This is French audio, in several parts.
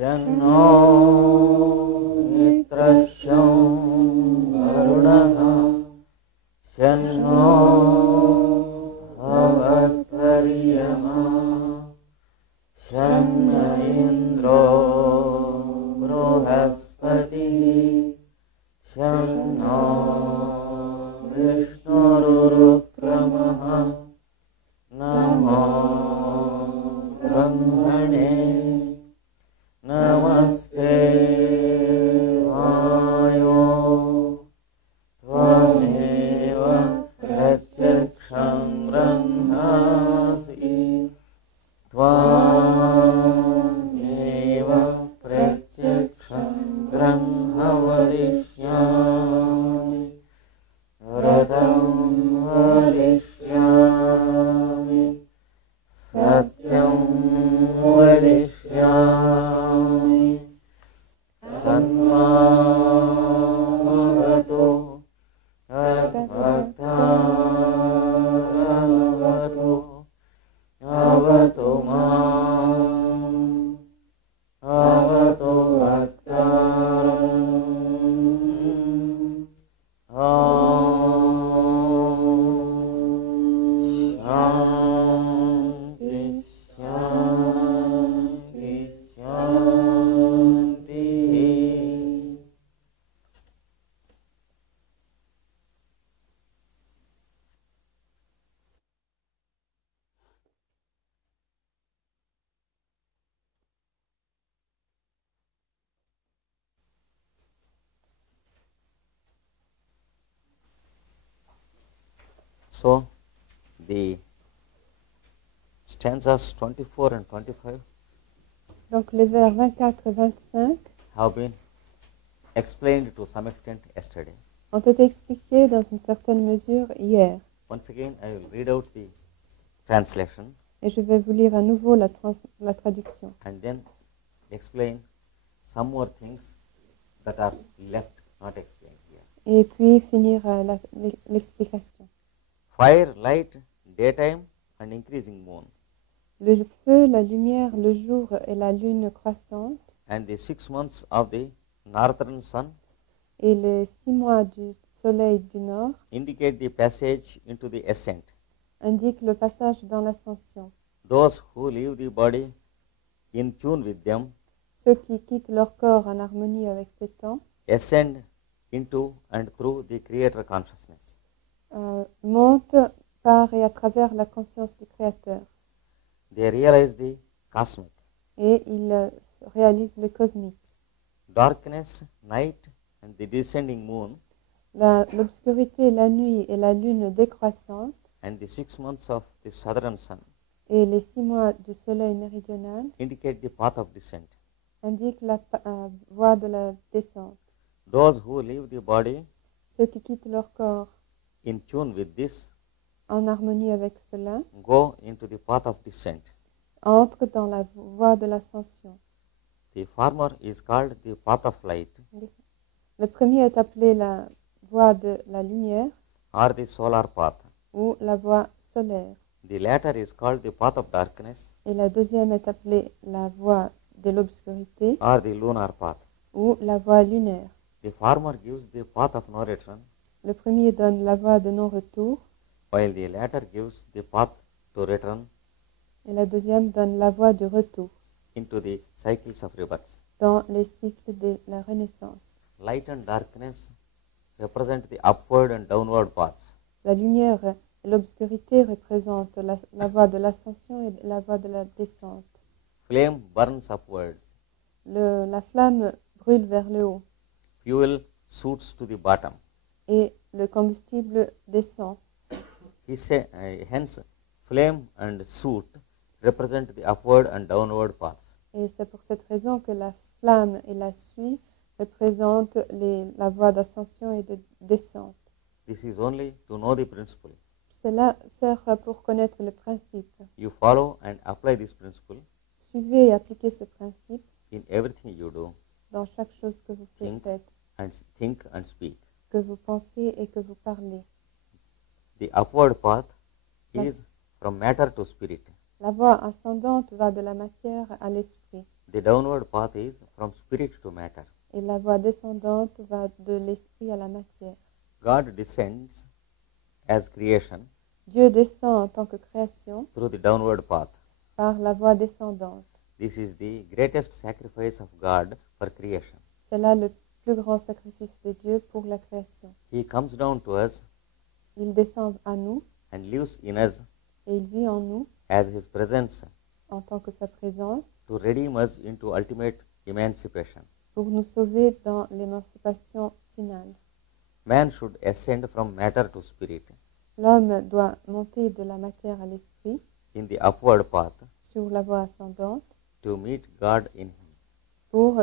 शन्नो मित्रश्चं वरुणः शन्नो भवत्वर्यमा शन्न इन्द्रो बृहस्पतिः शन्नो विष्णुरुक्रमः नमो ब्रह्मणे नमस्ते वायो त्वमेव प्रत्यक्षं ब्रह्मासि त्वमेव प्रत्यक्षं ब्रह्म वदिष्यामि व्रतं वदिष्यामि सत्यं वदिष्यामि तन्मामवतु भक्तारवतु अवतु माम् अवतु भक्तारम् शान्ति शान्ति शान्तिः. So, the stanzas 24 and 25 Donc les vers 24 et 25 have been explained to some extent yesterday. ont été expliqués dans une certaine mesure hier. Once again, I will read out the translation Et je vais vous lire à nouveau la traduction. and then explain some more things that are left not explained here. Et puis finir l'explication. Fire, light, daytime and increasing moon, Le feu, la lumière, le jour et la lune croissante and the 6 months of the northern sun et les 6 mois du soleil du nord indicate the passage into the ascent. indiquent le passage dans l'ascension. Those who leave the body in tune with them Ceux qui quittent leur corps en harmonie avec ces temps ascend into and through the Creator consciousness. montent par et à travers la conscience du Créateur. They realize the cosmic. Et ils réalisent le cosmique. Darkness, night and the descending moon L'obscurité, la nuit et la lune décroissante and the 6 months of the southern sun et les 6 mois du soleil méridional indicate the path of descent. indiquent la voie de la descente. Those who leave the body Ceux qui quittent leur corps in tune with this en harmonie avec cela go into the path of descent. entrent dans la voie de l'ascension. The former is called the path of light Le premier est appelé la voie de la lumière or the solar path. ou la voie solaire. The latter is called the path of darkness Et la deuxième est appelée la voie de l'obscurité or the lunar path. ou la voie lunaire. The former gives the path of no return, Le premier donne la voie de non-retour while the latter gives the path to return et la deuxième donne la voie du retour into the cycles of rebirth. dans les cycles de la renaissance. Light and darkness represent the upward and downward paths. La lumière et l'obscurité représentent la voie de l'ascension et la voie de la descente. Flame burns upwards. La flamme brûle vers le haut Fuel shoots to the bottom. et le combustible descend. Hence, flame and soot represent the upward and downward paths. Et c'est pour cette raison que la flamme et la suie représentent la voie d'ascension et de descente. This is only to know the principle. Cela sert pour connaître le principe. You follow and apply this principle Suivez et appliquez ce principe in everything you do, dans chaque chose que vous faites, think and speak. que vous pensez et que vous parlez. The upward path is from matter to spirit. La voie ascendante va de la matière à l'esprit. The downward path is from spirit to matter. Et la voie descendante va de l'esprit à la matière. God descends as creation Dieu descend en tant que création through the downward path. par la voie descendante. This is the greatest sacrifice of God for creation. C'est là le plus grand sacrifice de Dieu pour la création. He comes down to us Il descend à nous and lives in us et il vit en nous as His presence en tant que sa présence to redeem us into ultimate emancipation. pour nous sauver dans l'émancipation finale. Man should ascend from matter to spirit L'homme doit monter de la matière à l'esprit in the upward path sur la voie ascendante to meet God in Him. pour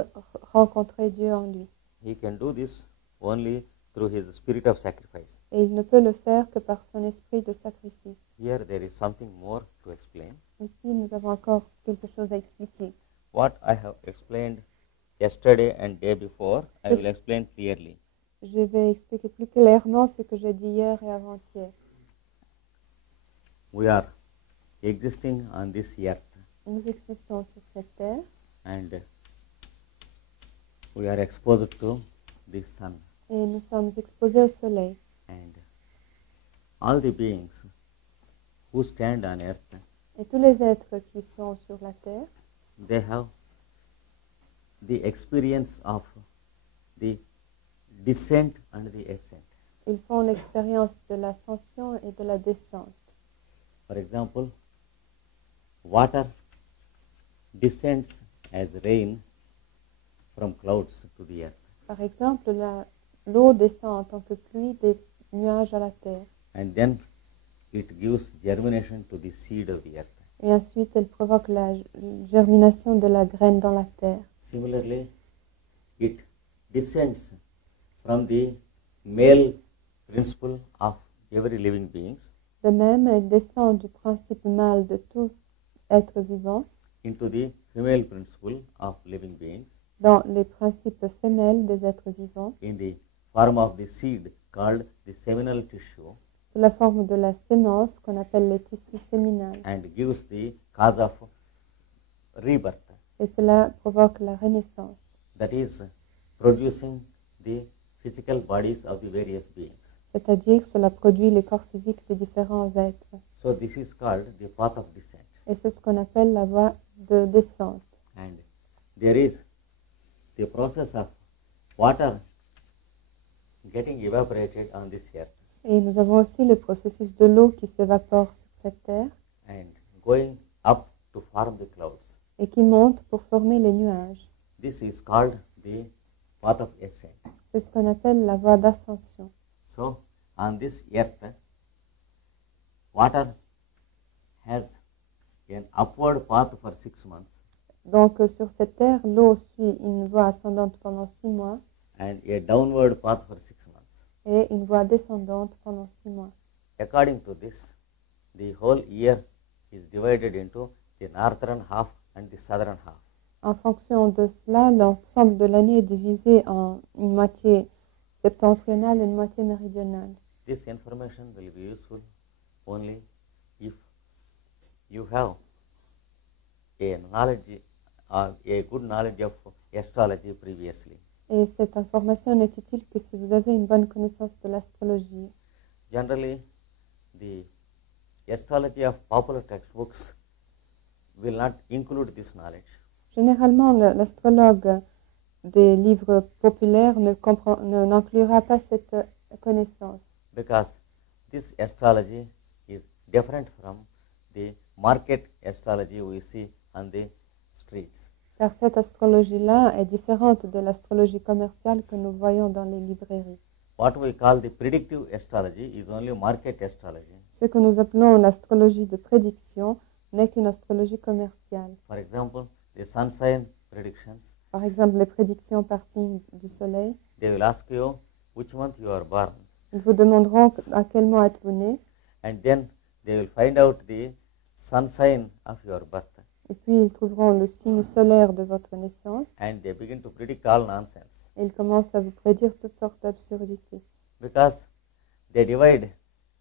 rencontrer Dieu en lui. He can do this only through His spirit of sacrifice. Et il ne peut le faire que par son esprit de sacrifice. Here there is something more to explain. Ici, nous avons encore quelque chose à expliquer. What I have explained yesterday and day before, I will explain clearly. Je vais expliquer plus clairement ce que j'ai dit hier et avant-hier. We are existing on this earth Nous existons sur cette terre and we are exposed to the sun, et nous sommes exposés au soleil. and all the beings who stand on earth, Et tous les êtres qui sont sur la terre, they have the experience of the descent and the ascent. ils font l'expérience de l'ascension et de la descente. For example, water descends as rain from clouds to the earth, Par exemple, l'eau descend en tant que pluie des nuages à la terre. and then it gives germination to the seed of the earth. Et ensuite, elle provoque la germination de la graine dans la terre. Similarly, it descends from the male principle of every living being De même, elle descend du principe mâle de tout être vivant into the female principle of living beings dans les principes femelles des êtres vivants, in the form of the seed called the seminal tissue, sous la forme de la sémence qu'on appelle les tissus séminales. and gives the cause of rebirth, Et cela provoque la renaissance, that is producing the physical bodies of the various beings. c'est-à-dire cela produit les corps physiques des différents êtres. So this is called the path of descent. Et c'est ce qu'on appelle la voie de descente. And there is the process of water getting evaporated on this earth Et nous avons aussi le processus de l'eau qui s'évapore sur cette terre and going up to form the clouds. et qui monte pour former les nuages. This is called the path of ascent. C'est ce qu'on appelle la voie d'ascension. So on this earth, water has an upward path for 6 months Donc sur cette terre, l'eau suit une voie ascendante pendant 6 mois and a downward path for 6 months. et une voie descendante pendant 6 mois. According to this, the whole year is divided into the northern half and the southern half. En fonction de cela, l'ensemble de l'année est divisé en une moitié septentrionale et une moitié méridionale. This information will be useful only if you have a knowledge or a good knowledge of astrology previously. Et cette information n'est utile que si vous avez une bonne connaissance de l'astrologie. Generally, the astrology of popular textbooks will not include this knowledge Généralement, l'astrologue des livres populaires n'inclura pas cette connaissance because this astrology is different from the market astrology we see on the streets. car cette astrologie-là est différente de l'astrologie commerciale que nous voyons dans les librairies. What we call the predictive astrology is only market astrology. Ce que nous appelons l'astrologie de prédiction n'est qu'une astrologie commerciale. For example, the sun sign predictions, Par exemple, les prédictions par signe du soleil. they will ask you which month you are born, Ils vous demanderont à quel mois êtes-vous né, and then they will find out the sun sign of your birth, et puis ils trouveront le signe solaire de votre naissance, and they begin to predict all nonsense et ils commencent à vous prédire toutes sortes d'absurdités. because they divide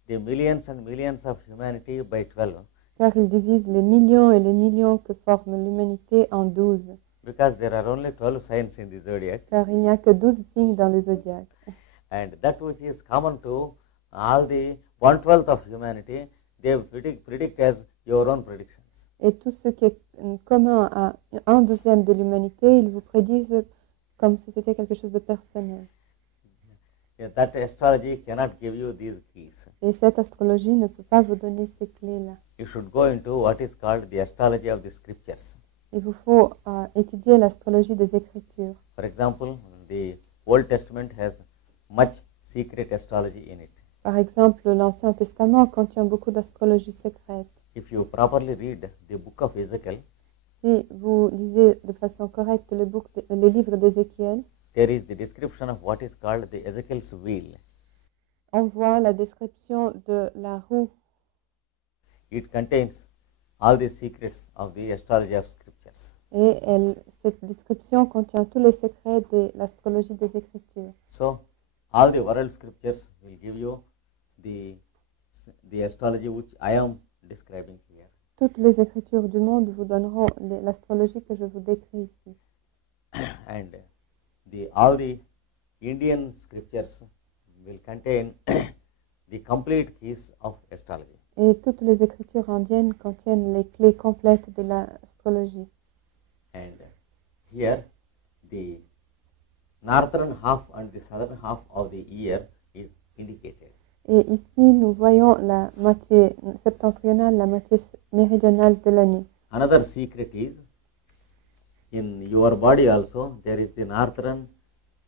the millions and millions of humanity by 12, Car ils divisent les millions et les millions que forme l'humanité en 12. because there are only 12 signs in the zodiac, car il n'y a que 12 signes dans le zodiaque. and that which is common to all the 1/12 of humanity, they predict as your own predictions. Et tout ce qui est commun à 1/12 de l'humanité, ils vous prédisent comme si c'était quelque chose de personnel. Yeah, that astrology cannot give you these keys. Et cette astrologie ne peut pas vous donner ces clés-là. You should go into what is called the astrology of the scriptures. Il vous faut étudier l'astrologie des Écritures. For example, the Old Testament has much secret astrology in it. Par exemple, l'Ancien Testament contient beaucoup d'astrologie secrète. If you properly read the book of Ezekiel, Si vous lisez de façon correcte le livre d'Ézéchiel, there is the description of what is called the Ezekiel's wheel. on voit la description de la roue. It contains all the secrets of the astrology of scriptures. Et cette description contient tous les secrets de l'astrologie des Écritures. So, all the world scriptures will give you the astrology which I am describing here. Toutes les Écritures du monde vous donneront l'astrologie que je vous décris ici. And all the Indian scriptures will contain the complete keys of astrology. Et toutes les Écritures indiennes contiennent les clés complètes de l'astrologie. And here the northern half and the southern half of the year is indicated. Et ici, nous voyons la moitié septentrionale, la moitié méridionale de l'année. Another secret is, in your body also, there is the northern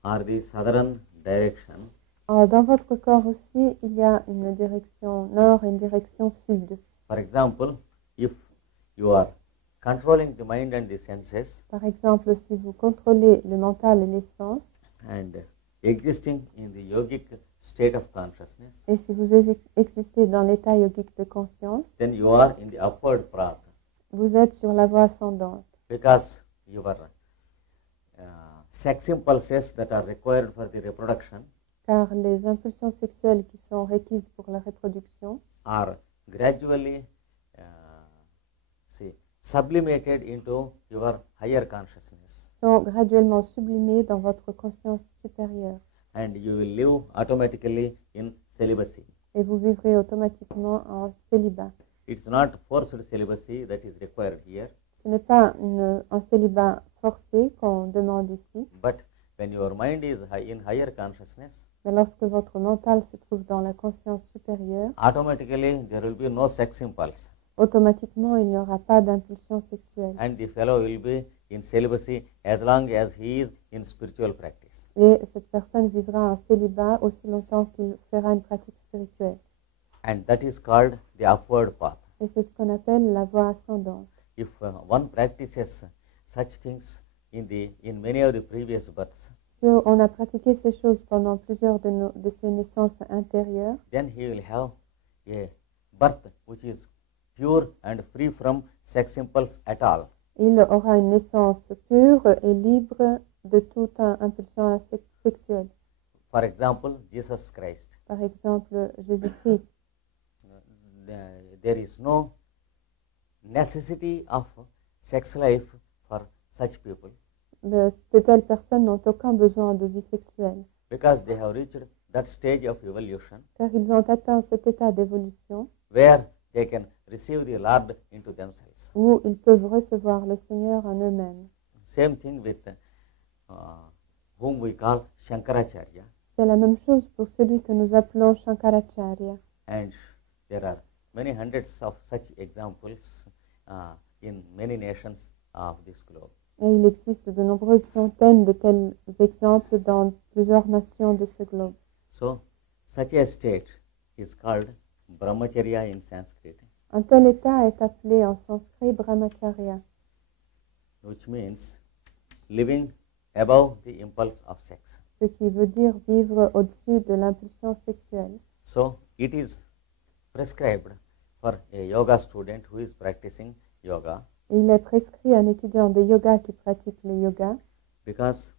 or the southern direction. Dans votre corps aussi, il y a une direction nord et une direction sud. For example, if you are controlling the mind and the senses Par exemple, si vous contrôlez le mental et les sens, and existing in the yogic state of consciousness, et si vous existez dans l'état yogique de conscience, then you are in the upward path, vous êtes sur la voie ascendante. because your sex impulses that are required for the reproduction Car les impulsions sexuelles qui sont requises pour la reproduction are gradually sublimated into your higher consciousness, sont graduellement sublimées dans votre conscience supérieure. and you will live automatically in celibacy. Et vous vivrez automatiquement en célibat. It's not forced celibacy that is required here, Ce n'est pas un célibat forcé qu'on demande ici, but when your mind is in higher consciousness, mais lorsque votre mental se trouve dans la conscience supérieure, automatically there will be no sex impulse, automatiquement il n'y aura pas d'impulsion sexuelle. and the fellow will be in celibacy as long as he is in spiritual practice. Et cette personne vivra en célibat aussi longtemps qu'il fera une pratique spirituelle. And that is called the upward path. Et c'est ce qu'on appelle la voie ascendante. If one practices such things in many of the previous births, Si on a pratiqué ces choses pendant plusieurs de ces naissances intérieures, then he will have a birth which is pure and free from sex impulse at all. il aura une naissance pure et libre de toute impulsion sexuelle. For example, Jesus Christ. Par exemple, Jésus-Christ. There is no necessity of sex life for such people, De telles personnes n'ont aucun besoin de vie sexuelle, because they have reached that stage of evolution car ils ont atteint cet état d'évolution where they can receive the Lord into themselves. où ils peuvent recevoir le Seigneur en eux-mêmes. Same thing with whom we call Shankaracharya, C'est la même chose pour celui que nous appelons Shankaracharya. and there are many hundreds of such examples in many nations of this globe. Et il existe de nombreuses centaines de tels exemples dans plusieurs nations de ce globe. So, such a state is called Brahmacharya in Sanskrit, Un tel état est appelé en sanskrit brahmacharya, which means living above the impulse of sex. ce qui veut dire vivre au-dessus de l'impulsion sexuelle. So, it is prescribed for a yoga student who is practicing yoga, Et il est prescrit à un étudiant de yoga qui pratique le yoga, because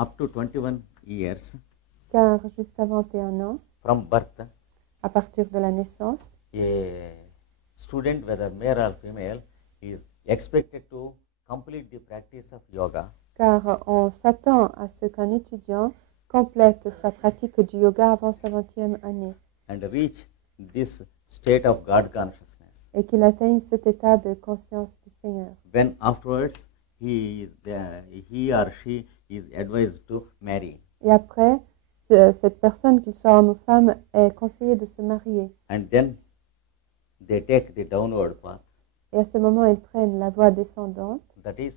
up to 21 years car jusqu'à 21 ans, from birth, à partir de la naissance, a student, whether male or female, is expected to complete the practice of yoga, car on s'attend à ce qu'un étudiant complète sa pratique du yoga avant sa 20e année and reach this state of God consciousness. et qu'il atteigne cet état de conscience du Seigneur. When afterwards he or she is advised to marry, Et après, cette personne, qu'il soit homme ou femme, est conseillée de se marier. and then they take the downward path, Et à ce moment, ils prennent la voie descendante, that is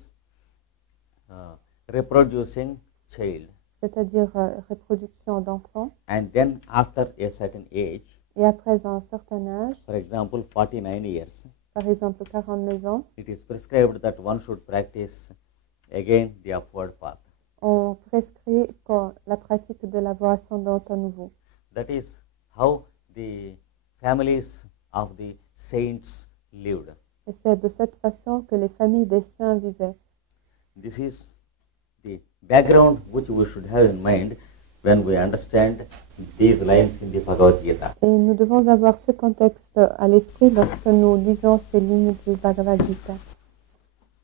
reproducing child, c'est-à-dire reproduction d'enfants. and then after a certain age, Et après un certain âge, for example 49 years, par exemple 49 ans, it is prescribed that one should practice again the upward path. on prescrit pour la pratique de la voie ascendante à nouveau. That is how the families of the saints lived. Et c'est de cette façon que les familles des saints vivaient. This is the background which we should have in mind when we understand these lines in the Bhagavad Gita. Et nous devons avoir ce contexte à l'esprit lorsque nous lisons ces lignes du Bhagavad Gita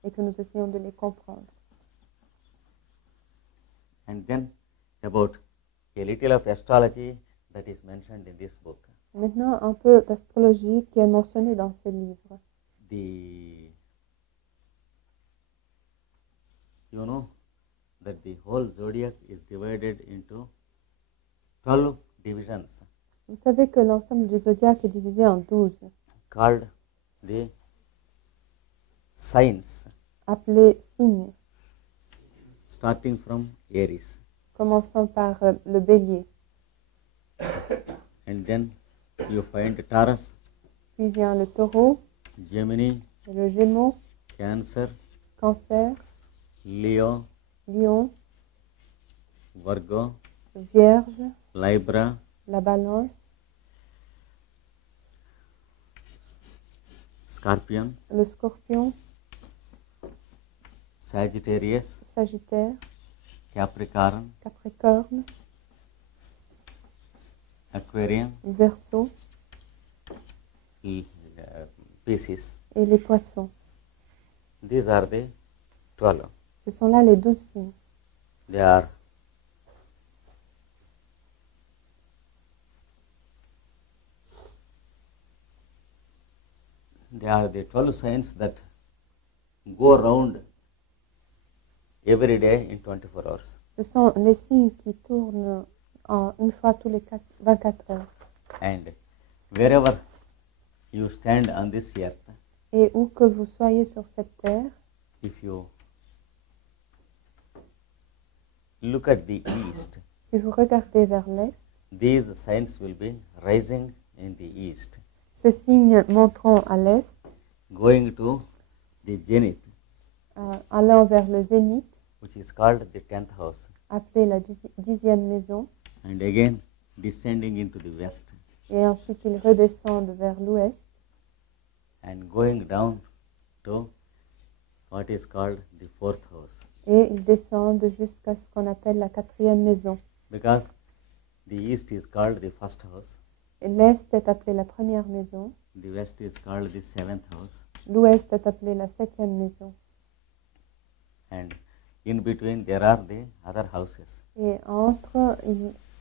et que nous essayons de les comprendre. And then about a little of astrology that is mentioned in this book. Maintenant, un peu d'astrologie qui est mentionnée dans ce livre. You know that the whole zodiac is divided into 12 divisions Vous savez que l'ensemble du zodiaque est divisé en 12, called the signs, appelés signes, starting from Aries, commençant par le bélier, and then you find Taurus, puis vient le taureau, Gemini, le gémeau, Cancer, cancer, Leo, lion, Virgo, vierge, Libra, la balance, Scorpion, le scorpion, Sagittarius, sagittaire, Capricorn, capricorne, Aquarium, verseau Pisces. et les poissons. These are the 12. Ce sont là les 12 signes. They are the 12 signs that go around every day in 24 hours. Ce sont les signes qui tournent une fois tous les 24 heures. And wherever you stand on this earth, Et où que vous soyez sur cette terre, if you look at the east, si vous regardez vers l'est, these signs will be rising in the east, ces signes monteront à l'est, going to the zenith, allant vers le zénith, which is called the 10th house, appelé la 10e maison, and again descending into the west, et ensuite ils redescendent vers l'ouest, and going down to what is called the 4th house, et ils descendent jusqu'à ce qu'on appelle la 4e maison. because the east is called the first house, Et l'est est appelé la première maison, the west is called the 7th house, l'ouest est appelé la 7e maison. and in between there are the other houses. Et entre,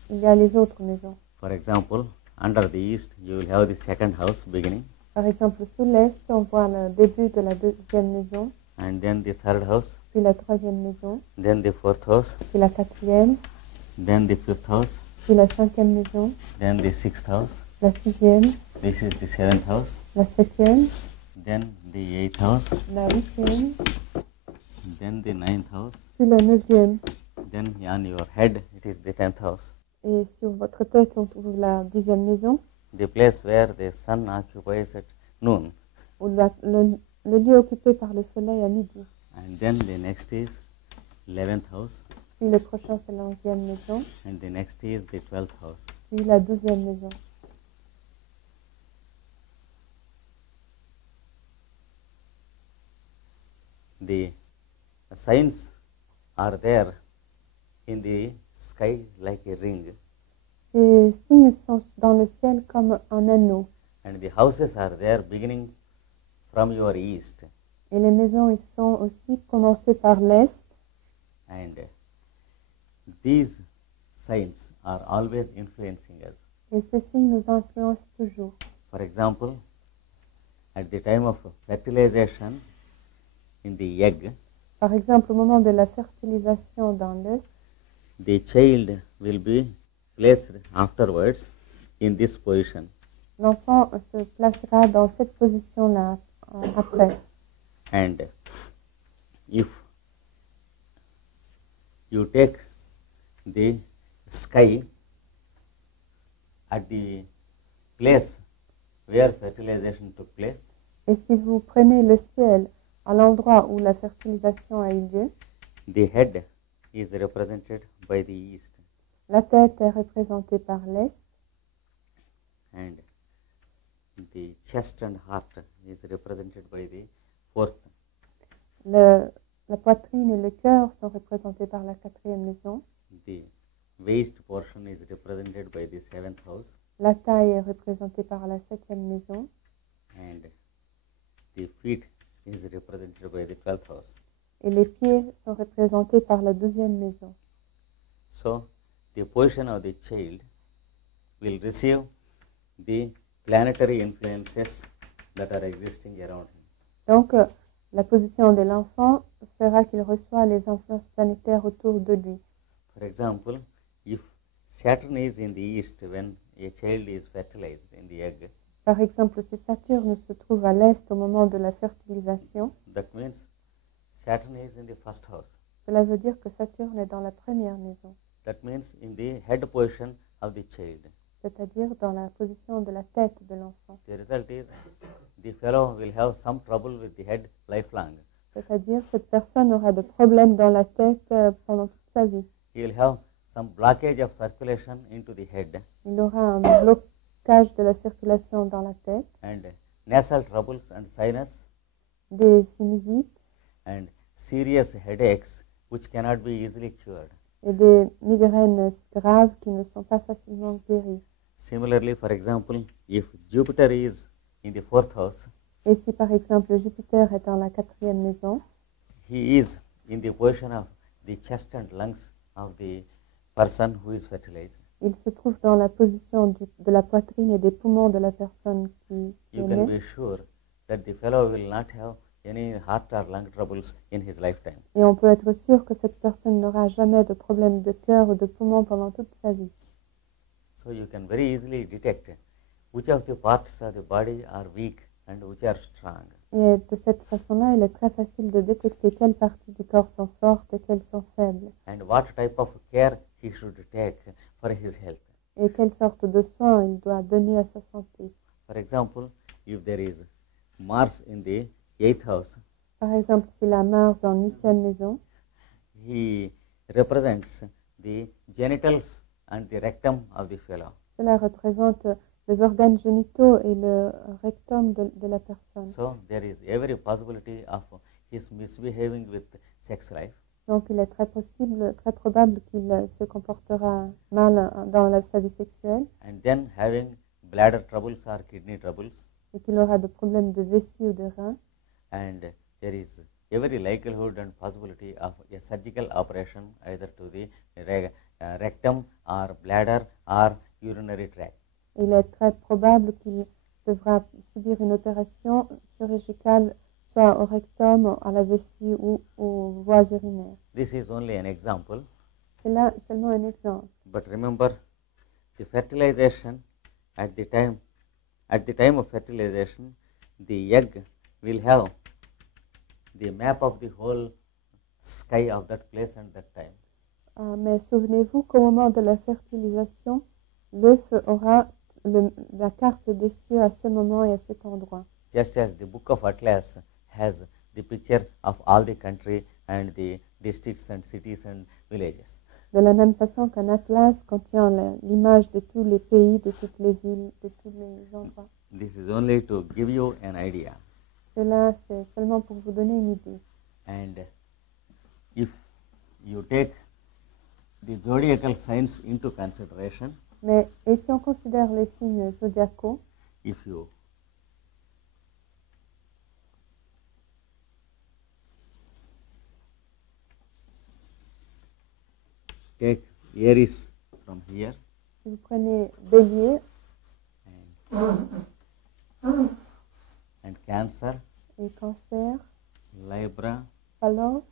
il y a les autres maisons. For example, under the east you will have the 2nd house beginning, Par exemple, sous l'est, on voit le début de la 2e maison, and then the 3rd house, puis la 3e maison, then the 4th house, puis la 4e, then the 5th house, puis la 5e maison, then the 6th house, la 6e, this is the 7th house, la 7e, then the 8th house, la 8e, then the 9th house, puis la 9e. then on your head it is the 10th house, Et sur votre tête, on trouve la 10e maison, the place where the sun occupies at noon, ou le lieu occupé par le soleil à midi. and then the next is 11th house, Puis le prochain, c'est la 11e maison, and the next is the 12th house. puis la 12e maison. The signs are there in the sky like a ring, Ces signes sont dans le ciel comme un anneau. and the houses are there beginning from your east, Et les maisons, ils sont aussi commencées par l'Est. and these signs are always influencing us. Et ceci nous influence toujours. For example, at the time of fertilization in the egg, Par exemple, au moment de la fertilisation dans l'œuf, the child will be placed afterwards in this position. l'enfant se placera dans cette position-là après. And if you take the sky at the place where fertilization took place, Et si vous prenez le ciel à l'endroit où la fertilisation a eu lieu, the head is represented by the east la tête est représentée par l'Est and the chest and heart is represented by the fourth. la poitrine et le cœur sont représentés par la quatrième maison. The waist portion is represented by the seventh house La taille est représentée par la septième maison. and the feet is represented by the 12th house. Et les pieds sont représentés par la 12e maison. So, the position of the child will receive the planetary influences that are existing around him. Donc, la position de l'enfant fera qu'il reçoit les influences planétaires autour de lui. For example, if Saturn is in the east when a child is fertilized in the egg, Par exemple, si Saturne se trouve à l'est au moment de la fertilisation, that means Saturn is in the first house. cela veut dire que Saturne est dans la première maison, That means in the head position of the child. c'est-à-dire dans la position de la tête de l'enfant. The result is the fellow will have some trouble with the head lifelong. C'est-à-dire cette personne aura de problèmes dans la tête pendant toute sa vie. He will have some blockage of circulation into the head Il aura un blocage de la circulation dans la tête, and nasal troubles and sinus des sinusites and serious headaches which cannot be easily cured. et des migraines graves qui ne sont pas facilement guéries. Similarly, for example, if Jupiter is in the fourth house, Et si par exemple Jupiter est dans la quatrième maison, he is in the position of the chest and lungs of the person who is fertilized. il se trouve dans la position de la poitrine et des poumons de la personne qui You est can née. be sure that the fellow will not have any heart or lung troubles in his lifetime. Et on peut être sûr que cette personne n'aura jamais de problème de cœur ou de poumon pendant toute sa vie. So you can very easily detect which of the parts of the body are weak and which are strong. Et de cette façon-là, il est très facile de détecter quelles parties du corps sont fortes et quelles sont faibles. And what type of care he should take for his health. Et quelle sorte de soins il doit donner à sa santé. For example, if there is Mars in the 8th house, Par exemple, s'il a Mars en 8e maison, he represents the genitals and the rectum of the fellow. cela représente les organes génitaux et le rectum de la personne. So there is every possibility of his misbehaving with sex life. Donc il est très possible, très probable qu'il se comportera mal dans sa vie sexuelle And then having bladder troubles or kidney troubles, et qu'il aura des problèmes de vessie ou de rein. and there is every likelihood and possibility of a surgical operation either to the rectum or bladder or urinary tract. Il est très probable qu'il devra subir une opération chirurgicale soit au rectum, à la vessie ou aux voies urinaires. This is only an example, C'est là seulement un exemple. but remember the fertilization at the time of fertilization, the egg will have the map of the whole sky of that place and that time. Mais souvenez-vous qu'au moment de la fertilisation, l'œuf aura la carte des cieux à ce moment et à cet endroit. Just as the book of Atlas has the picture of all the country and the districts and cities and villages. De la même façon qu'un atlas contient l'image de tous les pays, de toutes les villes, de tous les endroits. This is only to give you an idea. Cela, c'est seulement pour vous donner une idée. And if you take the zodiacal signs into consideration, Mais et si on considère les signes zodiacaux, if you take Aries from here Si vous prenez Bélier and Cancer, et Cancer, Libra Balance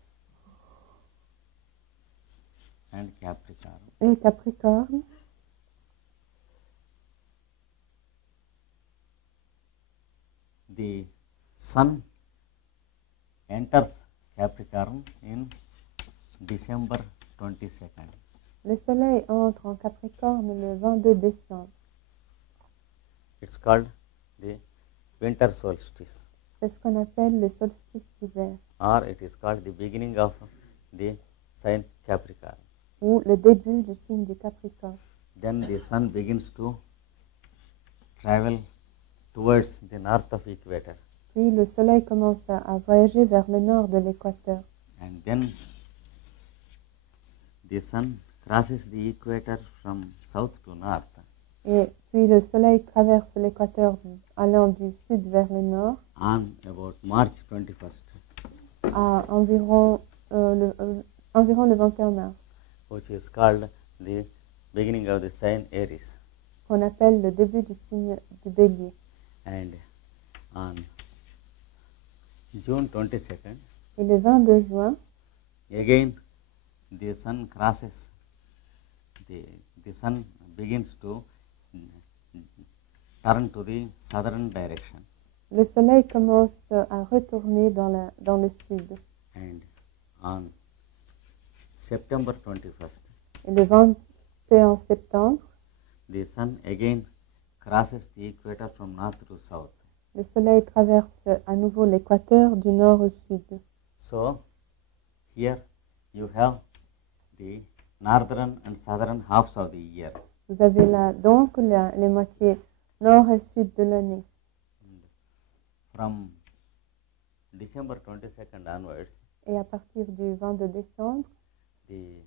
and Capricorn. et Capricorne, The Sun enters Capricorn in December 22nd. le Soleil entre en Capricorne le 22 décembre. It's called the winter solstice, C'est ce qu'on appelle le solstice d'hiver or it is called the beginning of the sign Capricorn. ou le début du signe du Capricorne. Then the sun begins to travel towards the north of equator, Puis le Soleil commence à voyager vers le nord de l'équateur. and then the sun crosses the equator from south to north, Et puis le Soleil traverse l'équateur allant du sud vers le nord on about March 21st, à environ le 21 mars, which is called the beginning of the sign Aries. qu'on appelle le début du signe du Bélier. And on June 22nd, Et le 22 juin, again the sun crosses, the sun begins to turn to the southern direction, le Soleil commence à retourner dans le sud. and on September 21st, Et le 21 septembre, the sun again crosses the equator from north to south. le Soleil traverse à nouveau l'équateur du nord au sud. So here you have the northern and southern halves of the year. Vous avez là donc les moitiés nord et sud de l'année. From December 22nd onwards, Et à partir du 22 décembre, the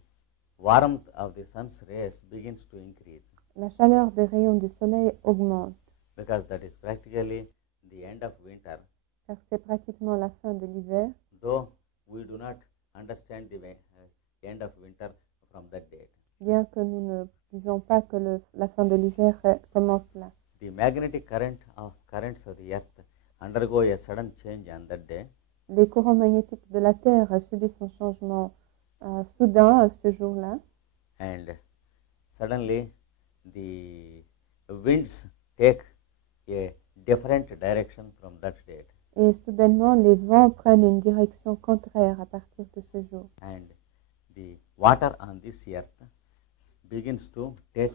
warmth of the sun's rays begins to increase, la chaleur des rayons du Soleil augmente, because that is practically the end of winter, car c'est pratiquement la fin de l'hiver, though we do not understand the end of winter from that date. bien que nous ne disons pas que la fin de l'hiver commence là. The magnetic currents of the earth undergo a sudden change on that day, Les courants magnétiques de la Terre subissent un changement soudain à ce jour-là, and suddenly the winds take a different direction from that date, et soudainement les vents prennent une direction contraire à partir de ce jour. and the water on this earth begins to take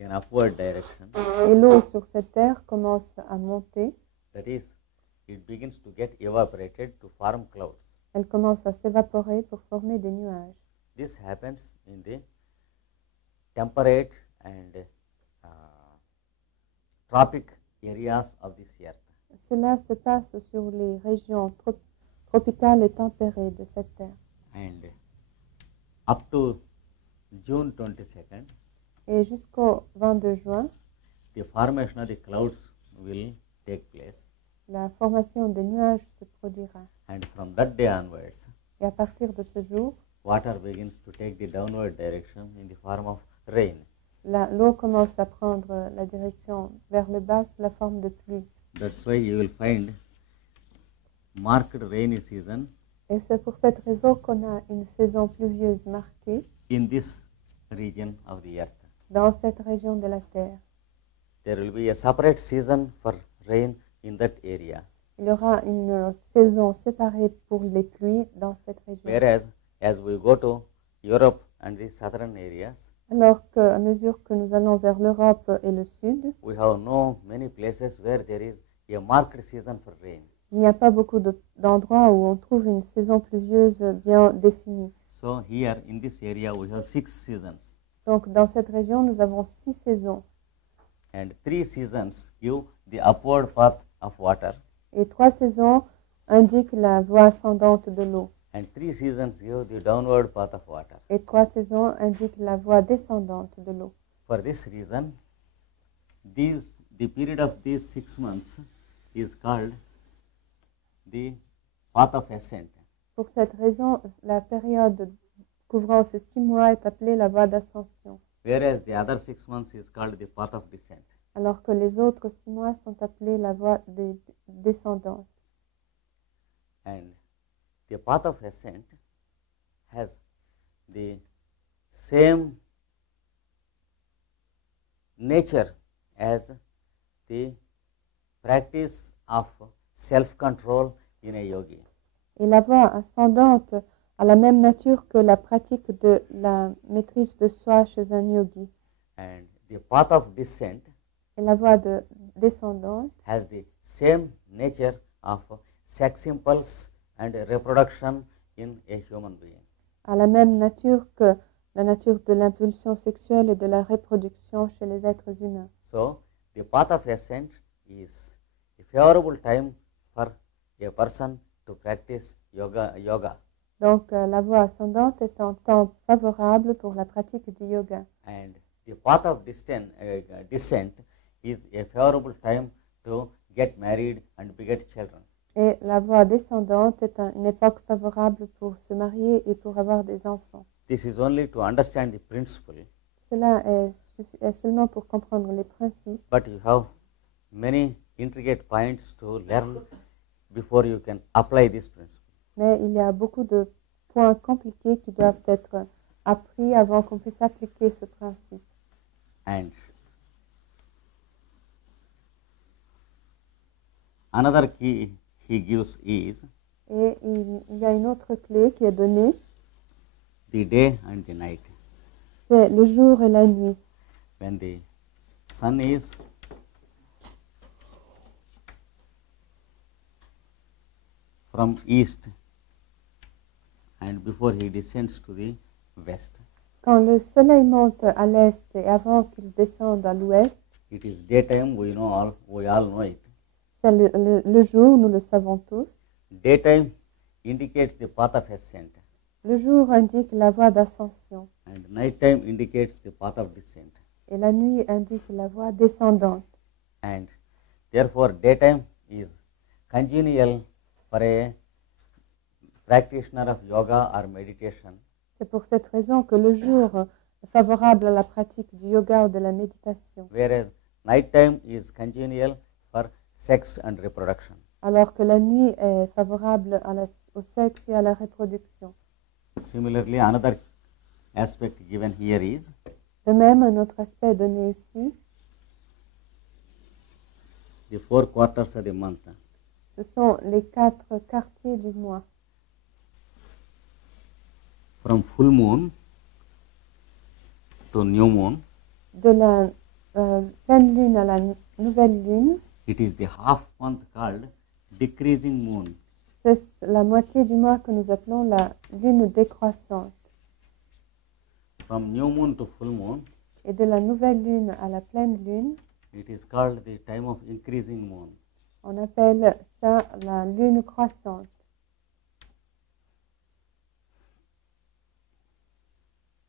an upward direction. Et l'eau sur cette terre commence à monter, That is, it begins to get evaporated to form clouds. elle commence à s'évaporer pour former des nuages. This happens in the temperate and tropic areas of this earth. Cela se passe sur les régions tropicales et tempérées de cette terre. And up to June 22nd, Et jusqu'au 22 juin, the formation of the clouds will take place. la formation des nuages se produira. And from that day onwards, Et à partir de ce jour, water begins to take the downward direction in the form of rain. l'eau commence à prendre la direction vers le bas sous la forme de pluie. That's why you will find marked rainy season Et c'est pour cette raison qu'on a une saison pluvieuse marquée in this region of the earth. dans cette région de la Terre. There will be a separate season for rain in that area. Il y aura une saison séparée pour les pluies dans cette région. Whereas, as we go to Europe and the southern areas, Alors qu'à mesure que nous allons vers l'Europe et le Sud, we have many places where there is a marked season for rain. il n'y a pas beaucoup d'endroits où on trouve une saison pluvieuse bien définie. So here in this area we have 6 seasons, Donc dans cette région, nous avons 6 saisons. and 3 seasons give the upward path of water, Et 3 saisons indiquent la voie ascendante de l'eau. and 3 seasons give the downward path of water. Et 3 saisons indiquent la voie descendante de l'eau. For this reason, the period of these 6 months is called the path of ascent. Pour cette raison, la période couvrant ces 6 mois est appelée la voie d'ascension, whereas the other 6 months is called the path of descent. alors que les autres 6 mois sont appelés la voie des descendants. And the path of ascent has the same nature as the practice of self-control in a yogi. Et la voie ascendante a la même nature que la pratique de la maîtrise de soi chez un yogi. And the path of descent Et la voie descendante has the same nature of sex impulse and reproduction in a human being. a la même nature que la nature de l'impulsion sexuelle et de la reproduction chez les êtres humains. So, the path of ascent is a favorable time for a person to practice yoga. Donc, la voie ascendante est un temps favorable pour la pratique du yoga. And the path of descent is a favorable time to get married and beget children. Et la voie descendante est une époque favorable pour se marier et pour avoir des enfants. This is only to understand the principle. Cela est seulement pour comprendre les principes, But you have many intricate points to learn before you can apply this principle. mais il y a beaucoup de points compliqués qui doivent être appris avant qu'on puisse appliquer ce principe. And another key he gives is Et il y a une autre clé qui est donnée, the day and the night. c'est le jour et la nuit. When the sun is from east and before he descends to the west, Quand le soleil monte à l'est et avant qu'il descende à l'ouest, it is daytime. We all know it. c'est le jour, nous le savons tous. Daytime indicates the path of ascent, Le jour indique la voie d'ascension and nighttime indicates the path of descent. et la nuit indique la voie descendante. And therefore, daytime is congenial for a practitioner of yoga or meditation, C'est pour cette raison que le jour est favorable à la pratique du yoga ou de la méditation, whereas nighttime is congenial for sex and reproduction. alors que la nuit est favorable au sexe et à la reproduction. Similarly, another aspect given here is De même, un autre aspect donné ici, the 4 quarters of the month. ce sont les 4 quartiers du mois. From full moon to new moon, De la pleine lune à la nouvelle lune, it is the half month called decreasing moon. c'est la moitié du mois que nous appelons la lune décroissante. From new moon to full moon, Et de la nouvelle lune à la pleine lune, it is called the time of increasing moon. on appelle ça la lune croissante.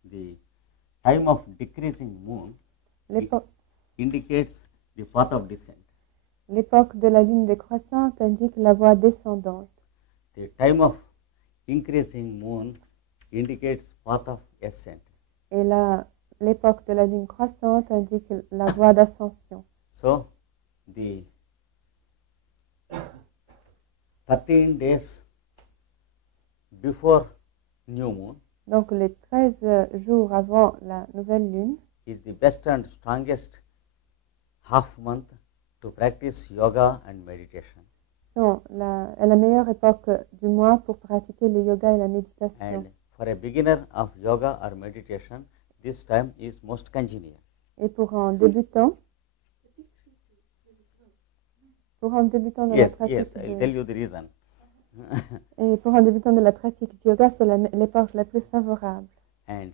The time of decreasing moon L'époque indicates the path of descent. l'époque de la lune décroissante indique la voie descendante. The time of increasing moon indicates path of ascent. Et l'époque de la lune croissante indique la voie d'ascension. So, the 13 days before new moon Donc les 13 jours avant la nouvelle lune is the best and strongest half month to practice yoga and meditation. est la meilleure époque du mois pour pratiquer le yoga et la méditation. And for a beginner of yoga or meditation, this time is most congenial. Et pour un débutant de la Yes, pratique I'll tell you the reason. et pour un débutant de la pratique du yoga, c'est l'époque la plus favorable. And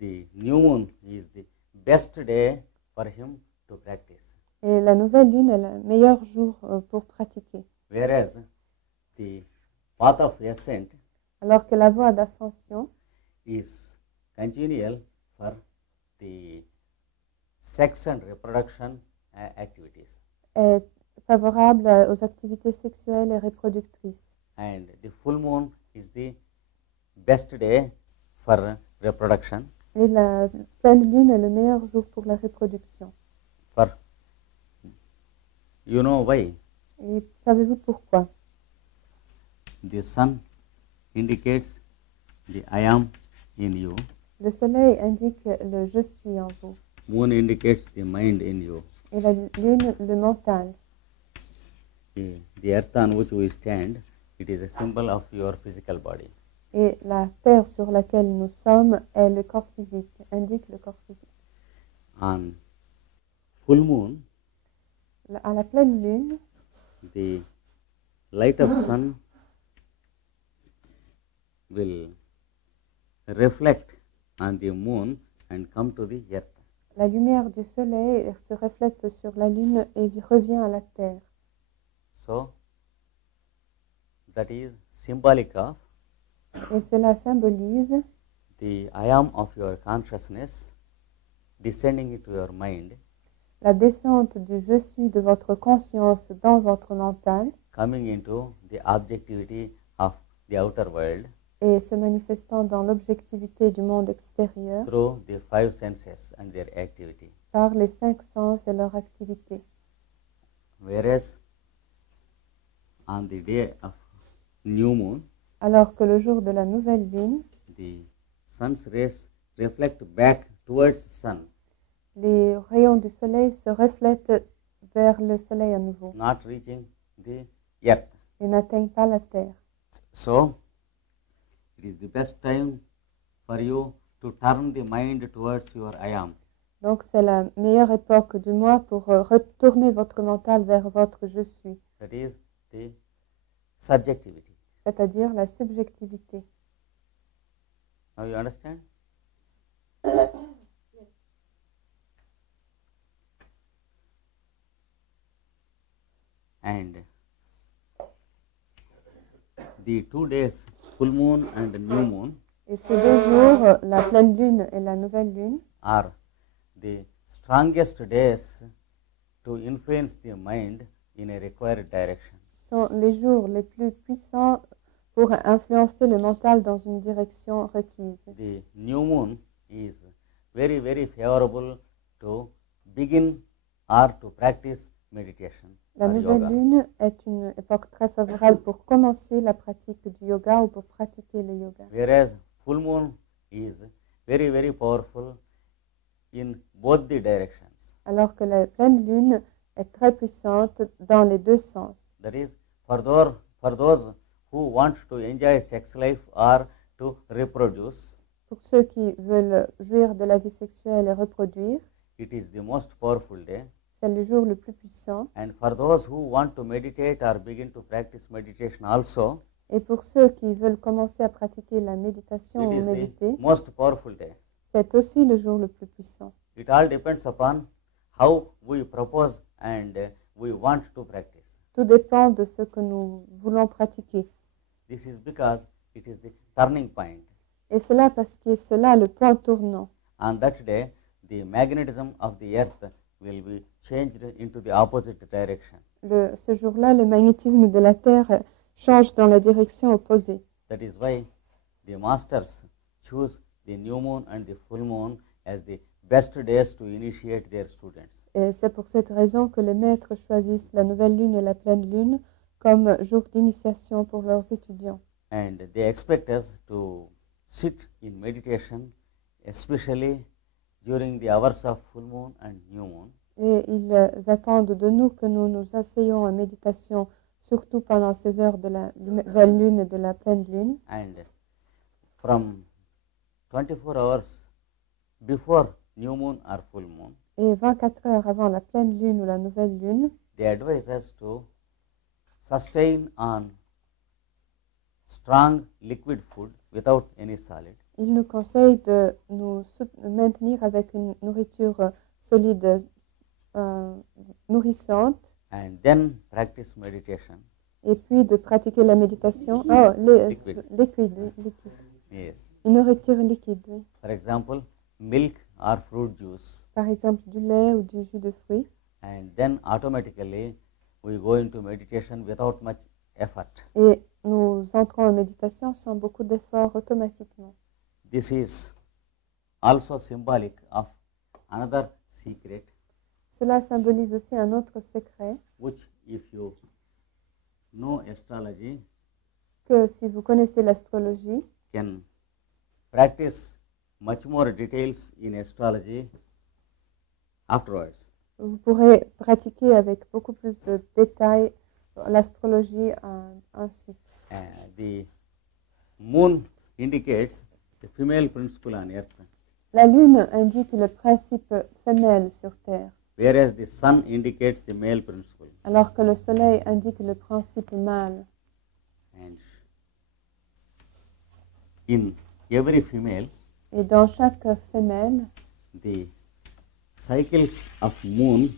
the new moon is the best day for him to practice. Et la nouvelle lune est le meilleur jour pour pratiquer. Whereas the path of ascent Alors que la voie d'ascension is congenial for the sex and reproduction activities. est favorable aux activités sexuelles et reproductrices. And the full moon is the best day for reproduction. Et la pleine lune est le meilleur jour pour la reproduction. For you know why? Et savez-vous pourquoi? The sun indicates the I am in you. Le soleil indique le je suis en vous. Moon indicates the mind in you. Et la lune, le mental. The earth on which we stand, it is a symbol of your physical body. Et la terre sur laquelle nous sommes est le corps physique, indique le corps physique. On full moon, À la pleine lune, the light of sun will reflect on the moon and come to the earth. la lumière du soleil se reflète sur la lune et revient à la terre. So, that is symbolic of Et cela symbolise the I am of your consciousness descending into your mind, la descente du je suis de votre conscience dans votre mental coming into the objectivity of the outer world et se manifestant dans l'objectivité du monde extérieur through the five senses and their activity. par les 5 sens et leur activité. Whereas on the day of new moon, Alors que le jour de la nouvelle lune, the sun's rays reflect back towards sun, les rayons du soleil se reflètent vers le soleil à nouveau not reaching the earth. et n'atteignent pas la terre. So, it is the best time for you to turn the mind towards your I am. Donc c'est la meilleure époque du mois pour retourner votre mental vers votre je suis, That is the subjectivity. c'est-à-dire la subjectivité. Now you understand? And the 2 days, full moon and new moon, Et ces 2 jours, la pleine lune et la nouvelle lune, are the strongest days to influence the mind in a required direction. sont les jours les plus puissants pour influencer le mental dans une direction requise. The new moon is very, very favorable to begin or to practice meditation La or nouvelle yoga. lune est une époque très favorable pour commencer la pratique du yoga ou pour pratiquer le yoga. Whereas full moon is very, very powerful in both the directions. Alors que la pleine lune est très puissante dans les 2 sens. That is, for those who want to enjoy sex life or to reproduce, Pour ceux qui veulent jouir de la vie sexuelle et reproduire, it is the most powerful day. c'est le jour le plus puissant. And for those who want to meditate or begin to practice meditation also, Et pour ceux qui veulent commencer à pratiquer la méditation it ou is méditer, the most powerful day. c'est aussi le jour le plus puissant. It all depends upon how we propose and we want to practice. Tout dépend de ce que nous voulons pratiquer. This is because it is the turning point. Et cela parce que c'est là le point tournant. On that day, the magnetism of the earth will be changed into the opposite direction. Ce jour-là, le magnétisme de la Terre change dans la direction opposée. That is why the masters choose the new moon and the full moon as the best days to initiate their students. Et c'est pour cette raison que les maîtres choisissent la nouvelle lune et la pleine lune comme jour d'initiation pour leurs étudiants. And they expect us to sit in meditation, especially during the hours of full moon and new moon. Et ils attendent de nous que nous nous asseyons en méditation, surtout pendant ces heures de la nouvelle lune et de la pleine lune. And from 24 hours before new moon or full moon, Et 24 heures avant la pleine lune ou la nouvelle lune, they advise us to sustain on strong liquid food without any solid. ils nous conseillent de nous maintenir avec une nourriture solide, nourrissante, And then practice meditation. et puis de pratiquer la méditation. Liquid. Liquide. Yes. Une nourriture liquide, oui. For example, milk or fruit juice. Par exemple du lait ou du jus de fruits. And then automatically we go into meditation without much effort. Et nous entrons en méditation sans beaucoup d'efforts automatiquement. this is also symbolic of another secret, Cela symbolise aussi un autre secret which if you know astrology, que si vous connaissez l'astrologie, can practice much more details in astrology afterwards. vous pourrez pratiquer avec beaucoup plus de détails l'astrologie ensuite. The moon indicates the female principle on earth, La lune indique le principe femelle sur Terre, whereas the sun indicates the male principle. alors que le soleil indique le principe mâle. And in every female, Et dans chaque femelle, the cycles of moon,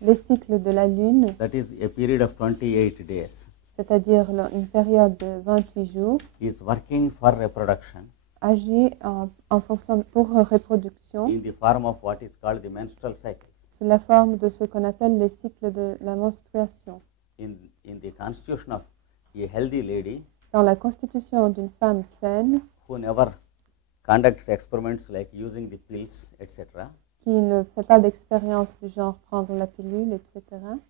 les cycles de la lune, that is a period of 28 days, c'est-à-dire une période de 28 jours, is working for reproduction agit en fonction pour reproduction in the form of what is called the menstrual cycle. sous la forme de ce qu'on appelle les cycles de la menstruation. In the constitution of a healthy lady Dans la constitution d'une femme saine, who never conducts experiments like using the pills, etc., qui ne fait pas d'expérience du genre prendre la pilule, etc.,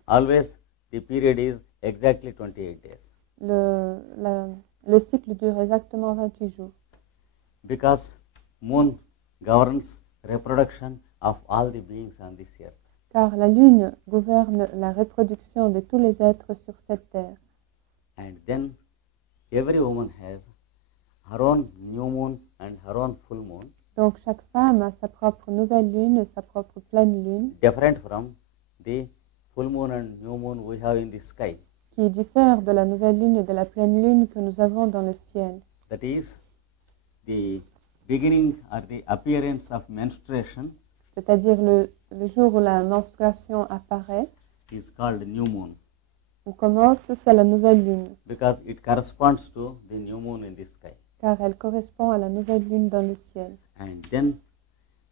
always the period is exactly 28 days. le cycle dure exactement 28 jours. Because moon governs reproduction of all the beings on this earth. Car la lune gouverne la reproduction de tous les êtres sur cette terre. And then every woman has her own new moon and her own full moon, Donc chaque femme a sa propre nouvelle lune et sa propre pleine lune, different from the full moon and new moon we have in the sky. qui diffère de la nouvelle lune et de la pleine lune que nous avons dans le ciel. That is the beginning or the appearance of menstruation C'est-à-dire le jour où la menstruation apparaît, is called new moon, on commence, c'est la nouvelle lune, because it corresponds to the new moon in the sky. car elle correspond à la nouvelle lune dans le ciel. And then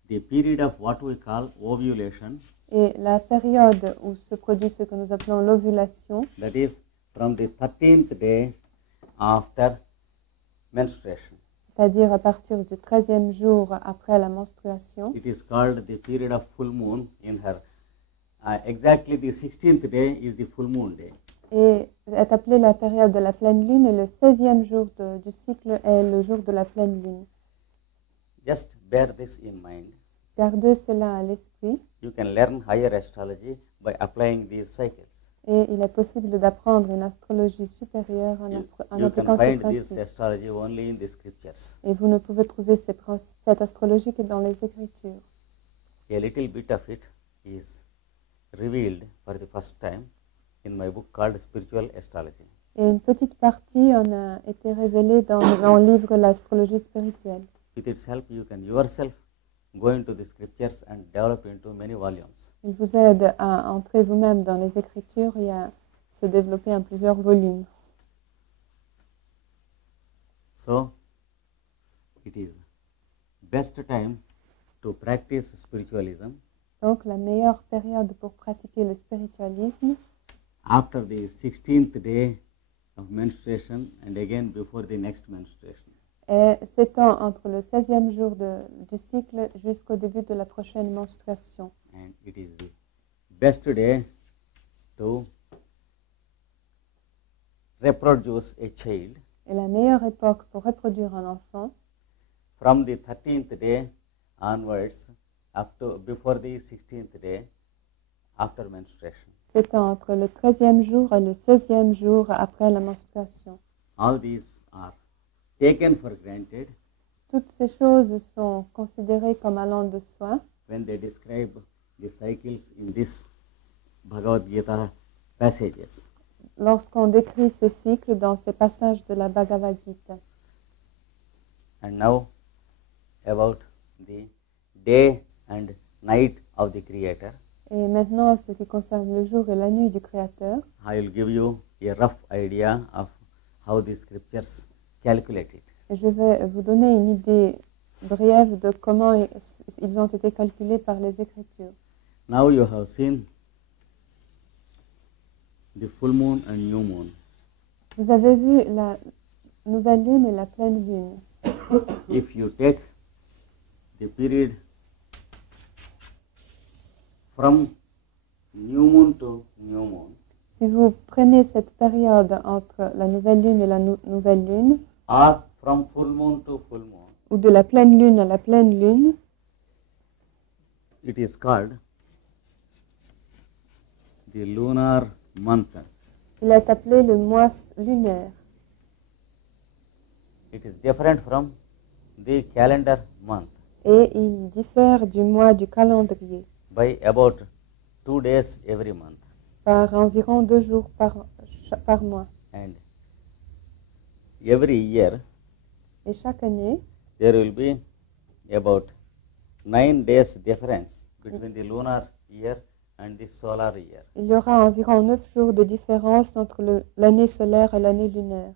the period of what we call ovulation, Et la période où se produit ce que nous appelons l'ovulation, that is from the 13th day after menstruation. c'est-à-dire à partir du 13e jour après la menstruation, It is called the period of full moon in her. Exactly the 16th day is the full moon day. et est appelée la période de la pleine lune, et le 16e jour du cycle est le jour de la pleine lune. Just bear this in mind. Gardez cela à l'esprit, You can learn higher astrology by applying these cycles. et il est possible d'apprendre une astrologie supérieure en You appliquant can ces find this principes. astrology only in the scriptures. Et vous ne pouvez trouver cette astrologie que dans les Écritures. A little bit of it is revealed for the first time in my book called Spiritual Astrology. Et une petite partie en a été révélée dans mon livre L'astrologie spirituelle. With its help, you can yourself go into the scriptures and develop into many volumes. Il vous aide à entrer vous-même dans les Écritures et à se développer en plusieurs volumes. So, it is best time to practice spiritualism Donc la meilleure période pour pratiquer le spiritualisme, after the 16th day of menstruation and again before the next menstruation. s'étend entre le 16e jour du cycle jusqu'au début de la prochaine menstruation. And it is the best day to reproduce a child Et la meilleure époque pour reproduire un enfant, from the 13th day onwards up to before the 16th day after menstruation. s'étend entre le 13e jour et le 16e jour après la menstruation. All these are taken for granted Toutes ces choses sont considérées comme allant de soi when they describe the cycles in this Bhagavad Gita passages. lorsqu'on décrit ces cycles dans ces passages de la Bhagavad Gita. And now about the day and night of the Creator. Et maintenant, ce qui concerne le jour et la nuit du Créateur, I will give you a rough idea of how the scriptures calculate it. et je vais vous donner une idée brève de comment ils ont été calculés par les Écritures. Now you have seen the full moon and new moon. Vous avez vu la nouvelle lune et la pleine lune. if you take the period from new moon to new moon, si vous prenez cette période entre la nouvelle lune et la nouvelle lune, or from full moon to full moon, ou de la pleine lune à la pleine lune, it is called the lunar month. il est appelé le mois lunaire. It is different from the calendar month Et il diffère du mois du calendrier by about 2 days every month. par environ 2 jours par mois. And every year Et chaque année, there will be about 9 days difference between the lunar year and the solar year. il y aura environ 9 jours de différence entre l'année solaire et l'année lunaire.